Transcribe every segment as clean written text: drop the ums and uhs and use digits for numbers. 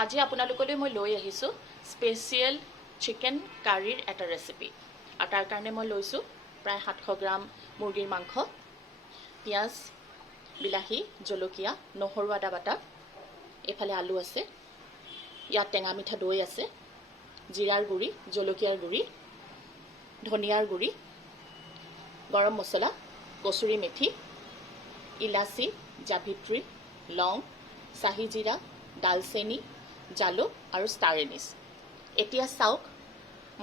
আজি আপোনালোকলৈ মই লৈ আহিছোঁ স্পেচিয়েল চিকেন কাৰীৰ এটা ৰেচিপি। আৰু তাৰ কাৰণে মই লৈছোঁ প্ৰায় 700 গ্ৰাম মুৰ্গীৰ মাংস, পিঁয়াজ, বিলাহী, জলকীয়া, নহৰু, আদা বাটা, এইফালে আলু আছে, ইয়াত টেঙা মিঠা দৈ আছে, জিৰাৰ গুড়ি, জলকীয়াৰ গুড়ি, ধনিয়াৰ গুড়ি, গৰম মছলা, কচুৰি মেথি, ইলাচি, জাভিত্ৰী, লং, চাহি জিৰা, ডালচেনি, জালুক আৰু ষ্টাৰ এনিছ। এতিয়া চাওক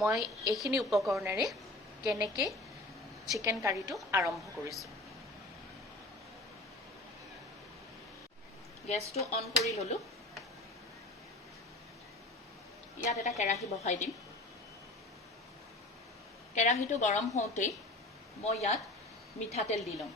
মই এইখিনি উপকৰণেৰে কেনেকৈ চিকেন কাৰীটো আৰম্ভ কৰিছোঁ। গেছটো অন কৰি ল'লোঁ। ইয়াত এটা কেৰাহী বহাই দিম। কেৰাহীটো গৰম হওঁতেই মই ইয়াত মিঠাতেল দি ল'ম।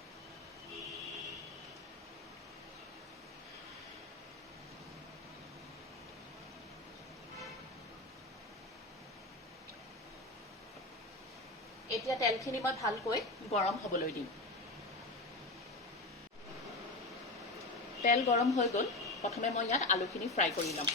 এতিয়া তেলখিনি মই ভালকৈ গৰম হ'বলৈ দিম। তেল গৰম হৈ গ'ল। প্ৰথমে মই ইয়াত আলুখিনি ফ্ৰাই কৰি ল'ম।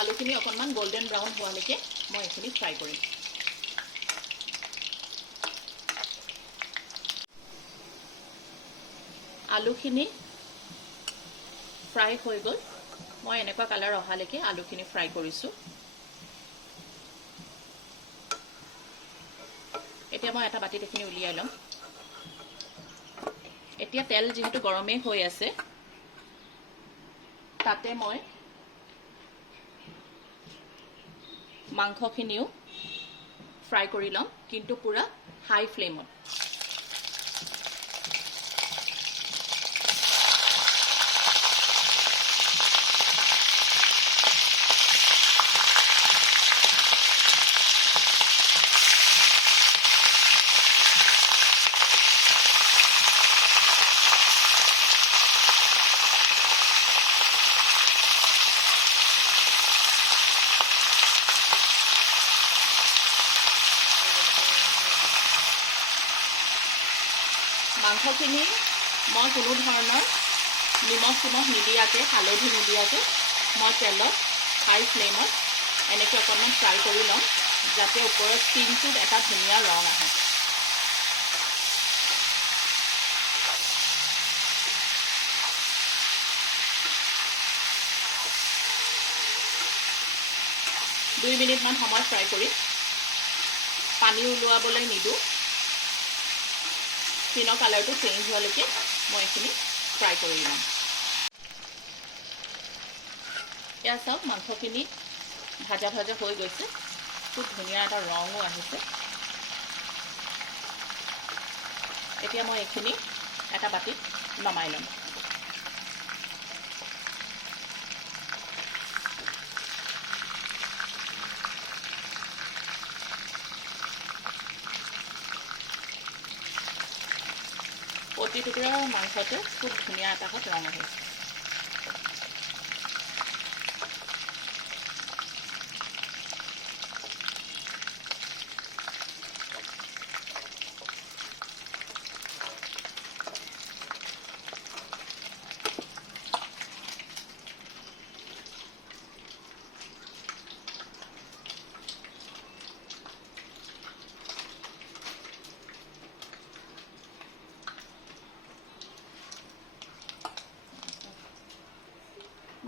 আলুখিনি অকণমান গোল্ডেন ব্ৰাউন হোৱালৈকে মই এইখিনি ফ্ৰাই কৰিম। আলুখিনি ফ্ৰাই হৈ গ'ল। মই এনেকুৱা কালাৰ অহালৈকে আলুখিনি ফ্ৰাই কৰিছোঁ। এতিয়া মই এটা বাতিত এইখিনি উলিয়াই ল'ম। এতিয়া তেল যিহেতু গৰমেই হৈ আছে, তাতে মই মাংসখিনিও ফ্ৰাই কৰি ল'ম, কিন্তু পুৰা হাই ফ্লেমত। মাংসখিনি মই কোনো ধৰণৰ নিমখ নিদিয়াকৈ, হালধি নিদিয়াকৈ মই তেলত হাই ফ্লেমত এনেকৈ অকণমান ফ্ৰাই কৰি ল'ম, যাতে ওপৰত স্কিনটোত এটা ধুনীয়া ৰং আহে। দুই মিনিটমান সময় ফ্ৰাই কৰি পানী ওলোৱাবলৈ নিদিওঁ। স্কিনৰ কালাৰটো চেঞ্জ হোৱালৈকে মই এইখিনি ফ্ৰাই কৰি ল'ম। এয়া চাওক, মাংসখিনি ভাজা হৈ গৈছে। খুব ধুনীয়া এটা ৰঙো আহিছে। এতিয়া মই এইখিনি এটা বাতিত নমাই ল'ম। প্ৰতি টুকুৰা মাংসতে খুব ধুনীয়া এটা ৰং আহিছে।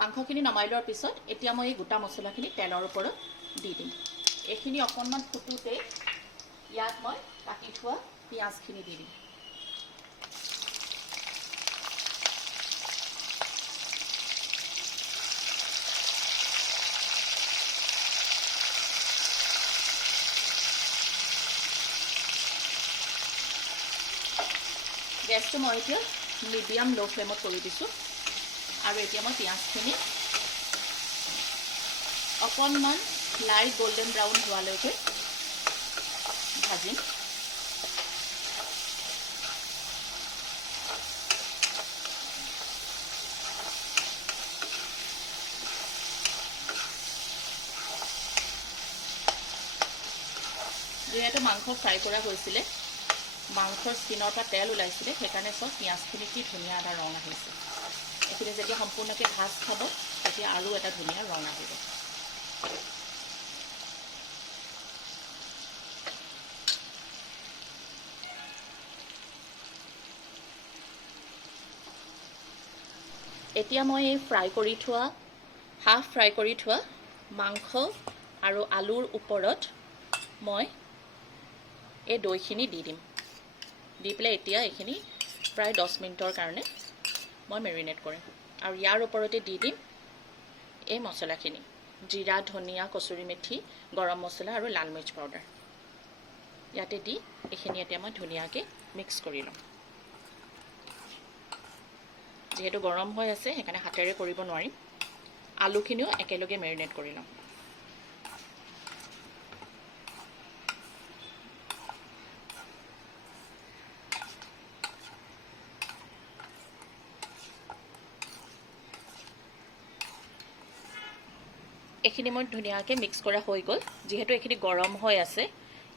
মাংসখিনি নমাই লোৱাৰ পিছত এতিয়া মই এই গোটা মছলাখিনি তেলৰ ওপৰত দি দিম। এইখিনি অকণমান ফুটোতে ইয়াত মই কাটি থোৱা পিঁয়াজখিনি দি দিম। গেছটো মই এতিয়া মিডিয়াম ল' ফ্লেমত কৰি দিছোঁ। আৰু এতিয়া মই পিঁয়াজখিনি অকণমান লাইট গোল্ডেন ব্ৰাউন হোৱালৈকে ভাজিম। যিহেতু মাংস ফ্ৰাই কৰা হৈছিলে, মাংসৰ স্কিনৰ পৰা তেল ওলাইছিলে, সেইকাৰণে চব পিঁয়াজখিনি কি ধুনীয়া এটা ৰং আহিছে। এইখিনি যেতিয়া সম্পূৰ্ণকৈ ভাজ খাব তেতিয়া আৰু এটা ধুনীয়া ৰং আহিব। এতিয়া মই এই হাফ ফ্ৰাই কৰি থোৱা মাংস আৰু আলুৰ ওপৰত মই এই দৈখিনি দি দিম। দি পেলাই এতিয়া এইখিনি প্ৰায় 10 মিনিটৰ কাৰণে মই মেৰিনেট কৰিম। আৰু ইয়াৰ ওপৰতে দি দিম এই মছলাখিনি, জিৰা, ধনিয়া, কচুৰি মেথি, গৰম মছলা আৰু লাল মিৰ্চ পাউডাৰ। ইয়াতে দি এইখিনি এতিয়া মই ধুনীয়াকৈ মিক্স কৰি ল'ম। যিহেতু গৰম হৈ আছে সেইকাৰণে হাতেৰে কৰিব নোৱাৰিম। আলুখিনিও একেলগে মেৰিনেট কৰি ল'ম। এইখিনি মই ধুনীয়াকৈ মিক্স কৰা হৈ গ'ল। যিহেতু এইখিনি গৰম হৈ আছে,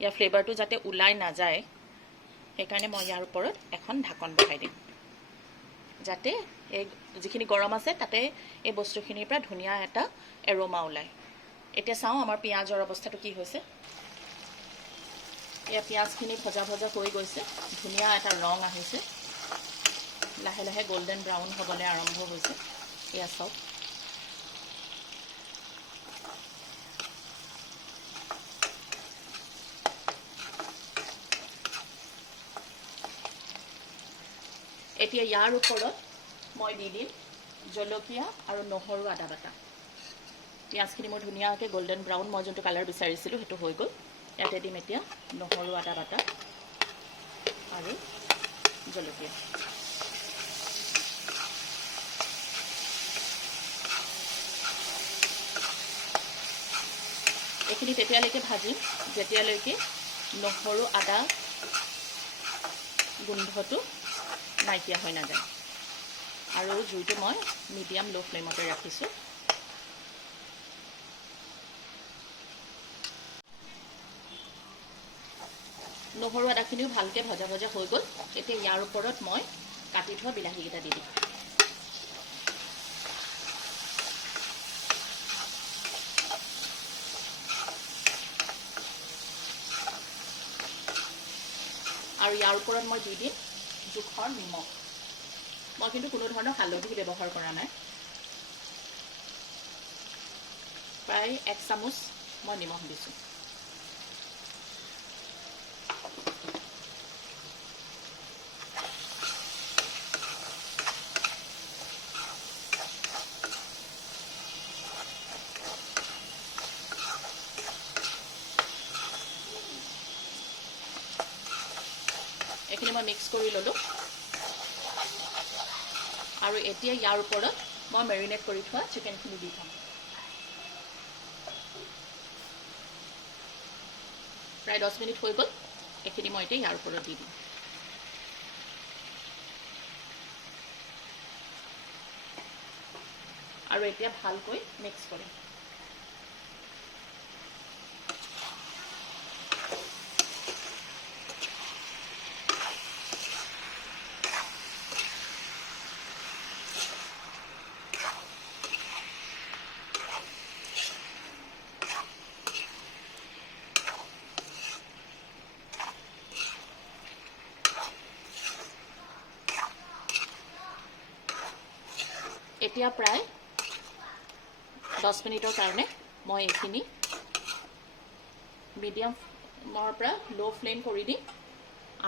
ইয়াৰ ফ্লেভাৰটো যাতে ওলাই নাযায় সেইকাৰণে মই ইয়াৰ ওপৰত এখন ঢাকন বহাই দিম, যাতে এই যিখিনি গৰম আছে তাতে এই বস্তুখিনিৰ পৰা ধুনীয়া এটা এৰোমা ওলায়। এতিয়া চাওঁ আমাৰ পিঁয়াজৰ অৱস্থাটো কি হৈছে। এয়া পিঁয়াজখিনি ভজা হৈ গৈছে, ধুনীয়া এটা ৰং আহিছে, লাহে লাহে গল্ডেন ব্ৰাউন হ'বলৈ আৰম্ভ হৈছে। এয়া চাওক, এতিয়া ইয়াৰ ওপৰত মই দি দিম জলকীয়া আৰু নহৰু, আদা বাটা। পিঁয়াজখিনি মোৰ ধুনীয়াকৈ গল্ডেন ব্ৰাউন, মই যোনটো কালাৰ বিচাৰিছিলোঁ সেইটো হৈ গ'ল। ইয়াতে দিম এতিয়া নহৰু, আদা বাটা আৰু জলকীয়া। এইখিনি তেতিয়ালৈকে ভাজিম যেতিয়ালৈকে নহৰু, আদা গোন্ধটো নাইকিয়া হৈ নাযায়। আৰু জুইটো মই মিডিয়াম ল' ফ্লেমতে ৰাখিছোঁ। নহৰু আদাখিনিও ভালকৈ ভজা হৈ গ'ল। এতিয়া ইয়াৰ ওপৰত মই কাটি থোৱা বিলাহীকেইটা দি দিম। আৰু ইয়াৰ ওপৰত মই দি দিম জোখৰ নিমখ। মই কিন্তু কোনো ধৰণৰ হালধি ব্যৱহাৰ কৰা নাই। প্ৰায় 1 চামুচ মই নিমখ দিছোঁ। এইখিনি মই মিক্স কৰি ল'লোঁ। আৰু এতিয়া ইয়াৰ ওপৰত মই মেৰিনেট কৰি থোৱা চিকেনখিনি দি থ'ম। প্ৰায় 10 মিনিট হৈ গ'ল। এইখিনি মই এতিয়া ইয়াৰ ওপৰত দি দিম। আৰু এতিয়া ভালকৈ মিক্স কৰিম। এতিয়া প্ৰায় 10 মিনিটৰ কাৰণে মই এইখিনি মিডিয়ামৰ পৰা ল' ফ্লেম কৰি দিম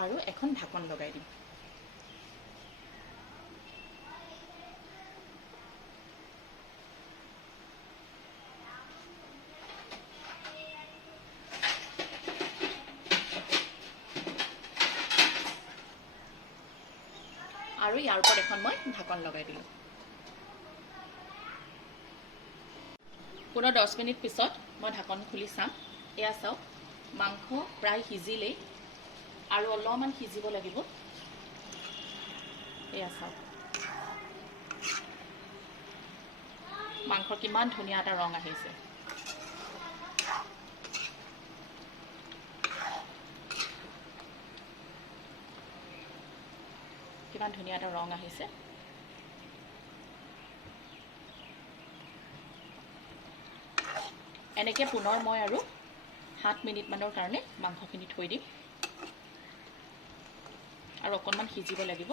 আৰু এখন ঢাকন লগাই দিম। আৰু ইয়াৰ ওপৰত এখন মই ঢাকন লগাই দিলোঁ। পুনৰ 10 মিনিট পিছত মই ঢাকন খুলি চাম। এয়া চাওক, মাংস প্ৰায় সিজিলেই, আৰু অলপমান সিজিব লাগিব। এয়া চাওক, মাংসৰ কিমান ধুনীয়া এটা ৰং আহিছে। কিমান ধুনীয়া এটা ৰং আহিছে। এনেকৈ পুনৰ মই আৰু 7 মিনিটমানৰ কাৰণে মাংসখিনি থৈ দিম আৰু অকণমান সিজিব লাগিব।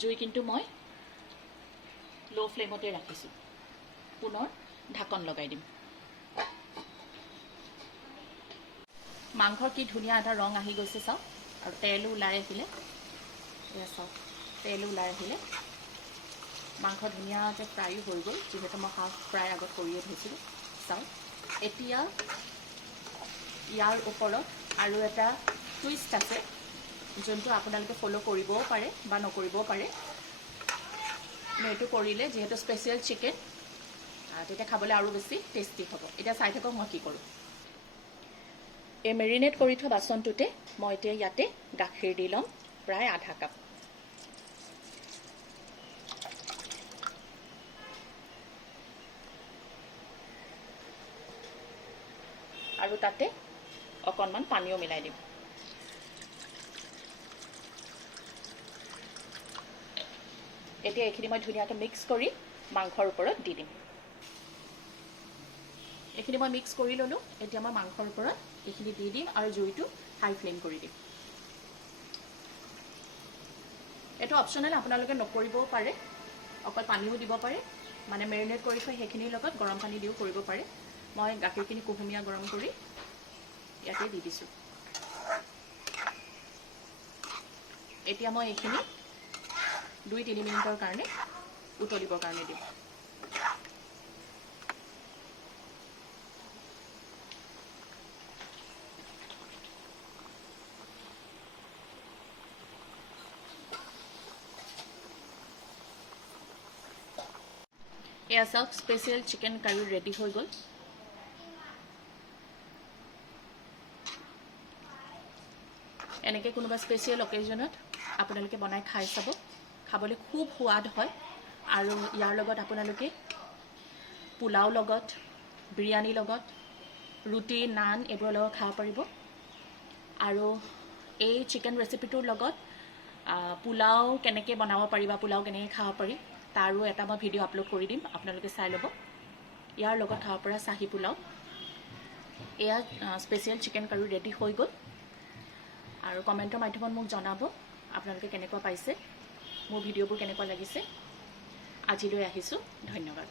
জুই কিন্তু মই লো ফ্লেমতে ৰাখিছোঁ। পুনৰ ঢাকন লগাই দিম। মাংসৰ কি ধুনীয়া এটা ৰং আহি গৈছে চাওক, আৰু তেলো ওলাই আহিলে। এয়া চাওক, তেলো ওলাই আহিলে। মাংস ধুনীয়াকৈ ফ্ৰাইও হৈ গ'ল, যিহেতু মই হাফ ফ্ৰাই আগত কৰিয়ে থৈছিলোঁ। চাওক, এতিয়া ইয়াৰ ওপৰত আৰু এটা টুইষ্ট আছে, যোনটো আপোনালোকে ফ'ল' কৰিবও পাৰে বা নকৰিবও পাৰে। এইটো কৰিলে যিহেতু স্পেচিয়েল চিকেন, তেতিয়া খাবলৈ আৰু বেছি টেষ্টি হ'ব। এতিয়া চাই থাকক মই কি কৰোঁ। এই মেৰিনেট কৰি থোৱা বাচনটোতে মই এতিয়া ইয়াতে গাখীৰ দি ল'ম, প্ৰায় আধা কাপ। আৰু তাতে অকণমান পানীও মিলাই দিম। এতিয়া এইখিনি মই ধুনীয়াকৈ মিক্স কৰি মাংসৰ ওপৰত দি দিম। এইখিনি মই মিক্স কৰি ল'লোঁ। এতিয়া মই মাংসৰ ওপৰত এইখিনি দি দিম আৰু জুইটো হাই ফ্লেম কৰি দিম। এইটো অপশ্যনেল, আপোনালোকে নকৰিবও পাৰে, অকল পানীও দিব পাৰে। মানে মেৰিনেট কৰি থৈ সেইখিনিৰ লগত গৰম পানী দিও কৰিব পাৰে। মই গাখীৰখিনি কুহুমীয়া গৰম কৰি ইয়াতে দি দিছোঁ। এতিয়া মই এইখিনি 2-3 মিনিটৰ কাৰণে উতলিবৰ কাৰণে দিম। এয়া চাওক, স্পেচিয়েল চিকেন কাৰী ৰেডি হৈ গ'ল। এনেকৈ কোনোবা স্পেচিয়েল অকেজনত আপোনালোকে বনাই খাই চাব, খাবলৈ খুব সোৱাদ হয়। আৰু ইয়াৰ লগত আপোনালোকে পোলাও লগত, বিৰিয়ানীৰ লগত, ৰুটি, নান এইবোৰৰ লগত খাব পাৰিব। আৰু এই চিকেন ৰেচিপিটোৰ লগত পোলাও কেনেকৈ বনাব পাৰি বা পোলাও কেনেকৈ খাব পাৰি তাৰো এটা মই ভিডিঅ' আপলোড কৰি দিম, আপোনালোকে চাই ল'ব। ইয়াৰ লগত খাব পৰা চাহী পোলাও। এয়া স্পেচিয়েল চিকেন কাৰী ৰেডি হৈ গ'ল। আৰু কমেণ্টৰ মাধ্যমত মোক জনাব আপোনালোকে কেনেকুৱা পাইছে, মোৰ ভিডিঅ'বোৰ কেনেকুৱা লাগিছে। আজিলৈ আহিছোঁ, ধন্যবাদ।